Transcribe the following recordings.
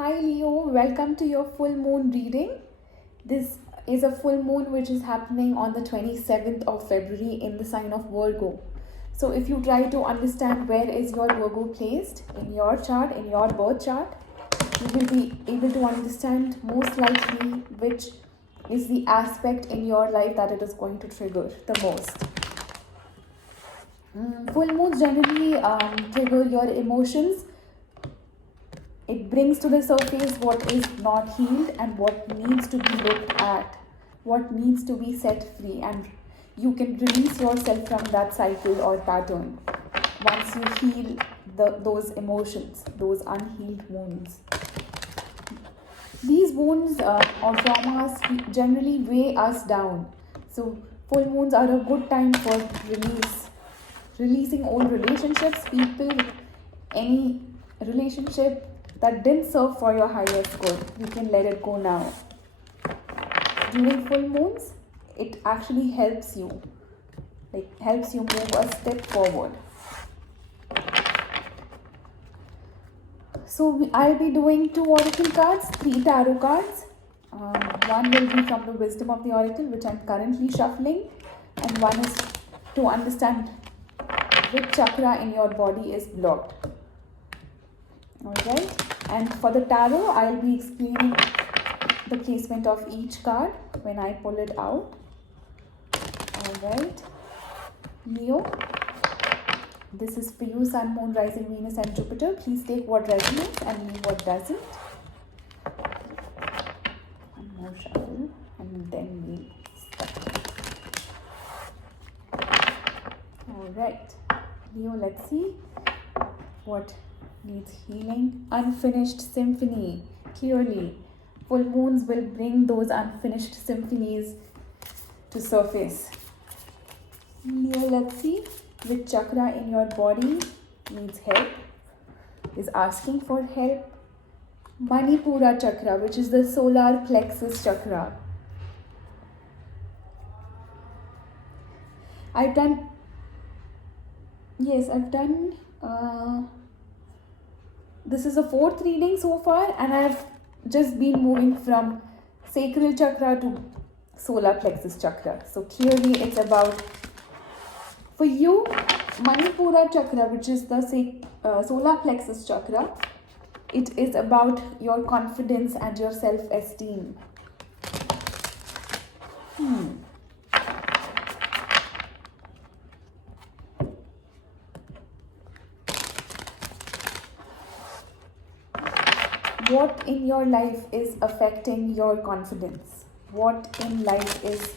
Hi Leo, welcome to your full moon reading. This is a full moon which is happening on the 27th of February in the sign of Virgo. So if you try to understand where is your Virgo placed in your chart, in your birth chart, you will be able to understand most likely which is the aspect in your life that it is going to trigger the most. Full moons generally trigger your emotions. It brings to the surface what is not healed and what needs to be looked at, what needs to be set free, and you can release yourself from that cycle or pattern once you heal those emotions, those unhealed wounds. These wounds or traumas generally weigh us down. So, full moons are a good time for releasing old relationships, people, any relationship that didn't serve for your highest good. You can let it go now. During full moons, it actually helps you move a step forward. So I'll be doing 2 oracle cards, 3 tarot cards. One will be from the wisdom of the oracle, which I'm currently shuffling, and one is to understand which chakra in your body is blocked. Alright, and for the tarot, I'll be explaining the placement of each card when I pull it out. Alright, Leo, this is for you, Sun, Moon, Rising, Venus and Jupiter. Please take what resonates and leave what doesn't. One more shuffle and then we'll start. Alright, Leo, let's see what needs healing. Unfinished symphony. Clearly, full moons will bring those unfinished symphonies to surface. Leo, let's see which chakra in your body needs help, is asking for help. Manipura chakra, which is the solar plexus chakra. I've done this is a 4th reading so far, and I've just been moving from sacral chakra to solar plexus chakra. So clearly it's about, for you, Manipura chakra, which is the solar plexus chakra, it is about your confidence and your self-esteem. What in your life is affecting your confidence? What in life is...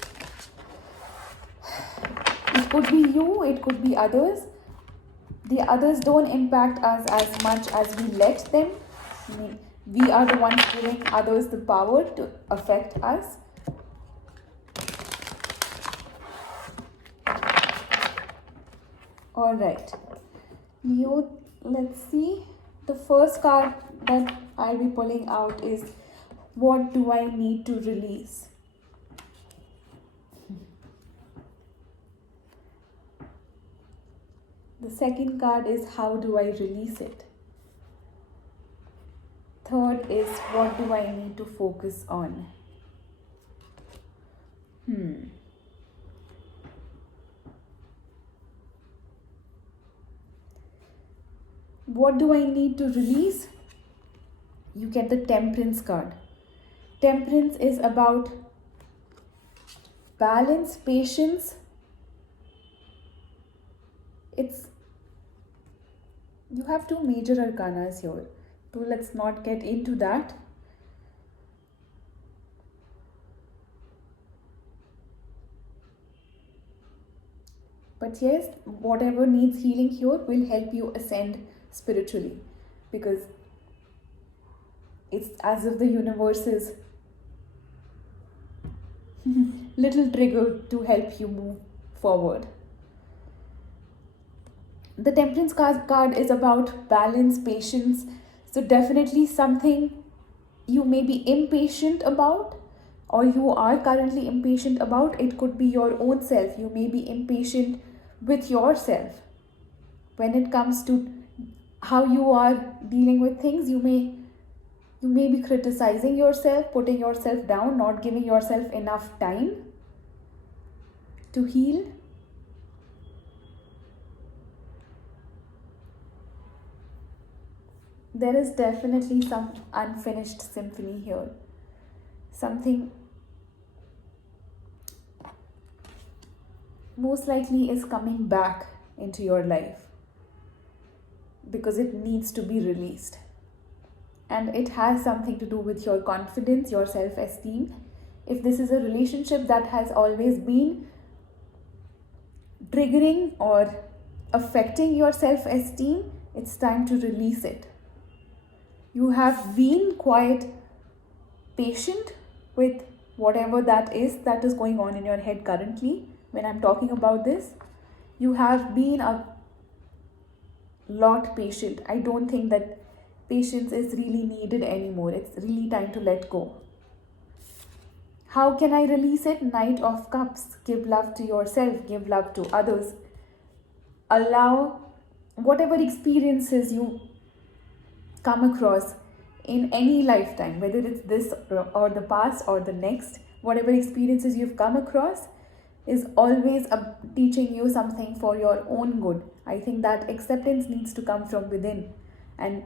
It could be you, it could be others. The others don't impact us as much as we let them. I mean, we are the ones giving others the power to affect us. Alright, Leo, let's see. The first card that I'll be pulling out is, what do I need to release? The second card is, how do I release it? Third is, what do I need to focus on? What do I need to release? You get the Temperance card. Temperance is about balance, patience. You have 2 major arcanas here, so let's not get into that. But yes, whatever needs healing here will help you ascend spiritually, because it's as if the universe is little trigger to help you move forward. The Temperance card is about balance, patience. So definitely something you may be impatient about, or you are currently impatient about. It could be your own self. You may be impatient with yourself. When it comes to how you are dealing with things, you may You may be criticizing yourself, putting yourself down, not giving yourself enough time to heal. There is definitely some unfinished symphony here. Something most likely is coming back into your life because it needs to be released. And it has something to do with your confidence, your self-esteem. If this is a relationship that has always been triggering or affecting your self-esteem, it's time to release it. You have been quite patient with whatever that is going on in your head currently. When I'm talking about this, you have been a lot patient. I don't think that patience is really needed anymore. It's really time to let go. How can I release it? Knight of Cups. Give love to yourself, give love to others. Allow whatever experiences you come across in any lifetime, whether it's this or the past or the next, whatever experiences you've come across is always teaching you something for your own good. I think that acceptance needs to come from within. And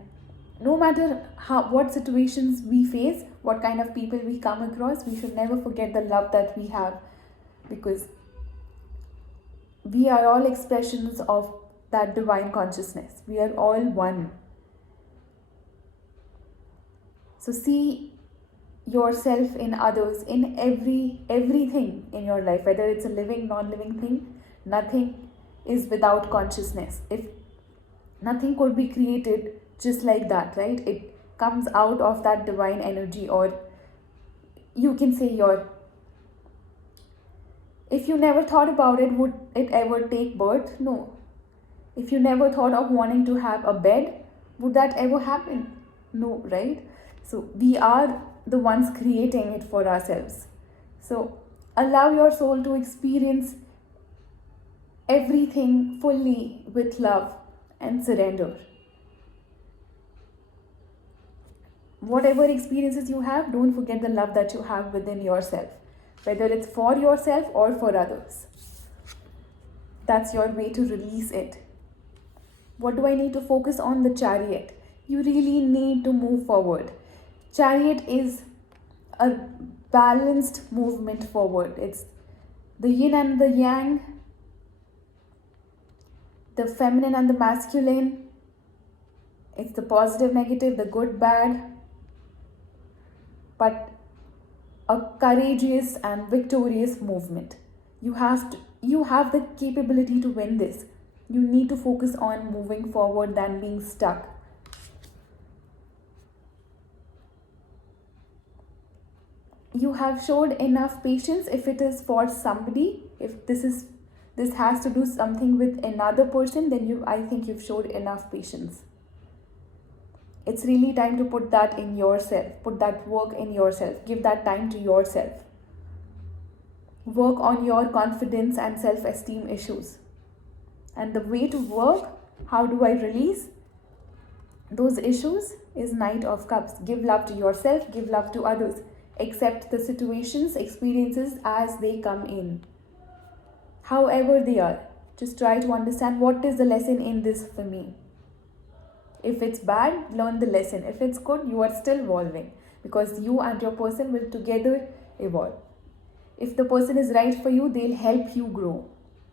no matter what situations we face, what kind of people we come across, we should never forget the love that we have, because we are all expressions of that divine consciousness. We are all one. So see yourself in others, in everything in your life, whether it's a living, non-living thing. Nothing is without consciousness. If nothing could be created just like that, right? It comes out of that divine energy, or you can say if you never thought about it, would it ever take birth? No. If you never thought of wanting to have a bed, would that ever happen? No, right? So we are the ones creating it for ourselves. So allow your soul to experience everything fully with love and surrender. Whatever experiences you have, don't forget the love that you have within yourself, whether it's for yourself or for others. That's your way to release it. What do I need to focus on? The Chariot. You really need to move forward. Chariot is a balanced movement forward. It's the yin and the yang, the feminine and the masculine. It's the positive, negative, the good, bad, but a courageous and victorious movement. You have the capability to win this. You need to focus on moving forward than being stuck. You have showed enough patience if it is for somebody. If this has to do something with another person, then I think you've showed enough patience. It's really time to put that in yourself, put that work in yourself, give that time to yourself. Work on your confidence and self-esteem issues. And the way to work, how do I release those issues, is Knight of Cups. Give love to yourself, give love to others. Accept the situations, experiences as they come in, however they are. Just try to understand what is the lesson in this for me. If it's bad, learn the lesson. If it's good, you are still evolving, because you and your person will together evolve. If the person is right for you, they'll help you grow.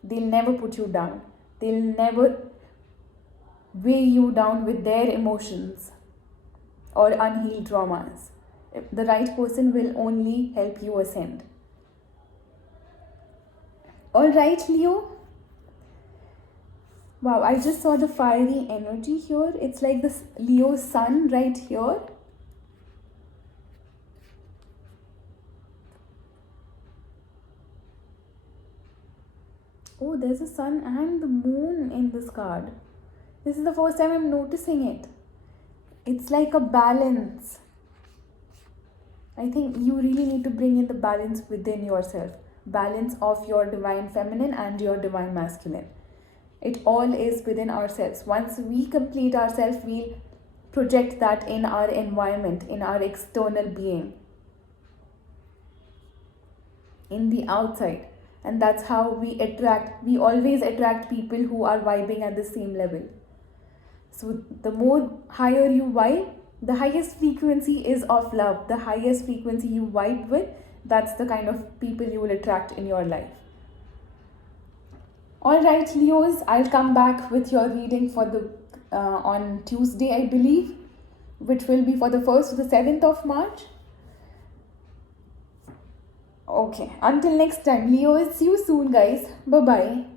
They'll never put you down. They'll never weigh you down with their emotions or unhealed traumas. The right person will only help you ascend. Alright, Leo. Wow, I just saw the fiery energy here. It's like this Leo sun right here. Oh, there's a sun and the moon in this card. This is the first time I'm noticing it. It's like a balance. I think you really need to bring in the balance within yourself. Balance of your divine feminine and your divine masculine. It all is within ourselves. Once we complete ourselves, we'll project that in our environment, in our external being, in the outside. And that's how we always attract people who are vibing at the same level. So the more higher you vibe, the highest frequency is of love. The highest frequency you vibe with, that's the kind of people you will attract in your life. Alright, Leos, I'll come back with your reading for the on Tuesday, I believe, which will be for the 1st to the 7th of March. Okay, until next time, Leos, see you soon, guys. Bye bye.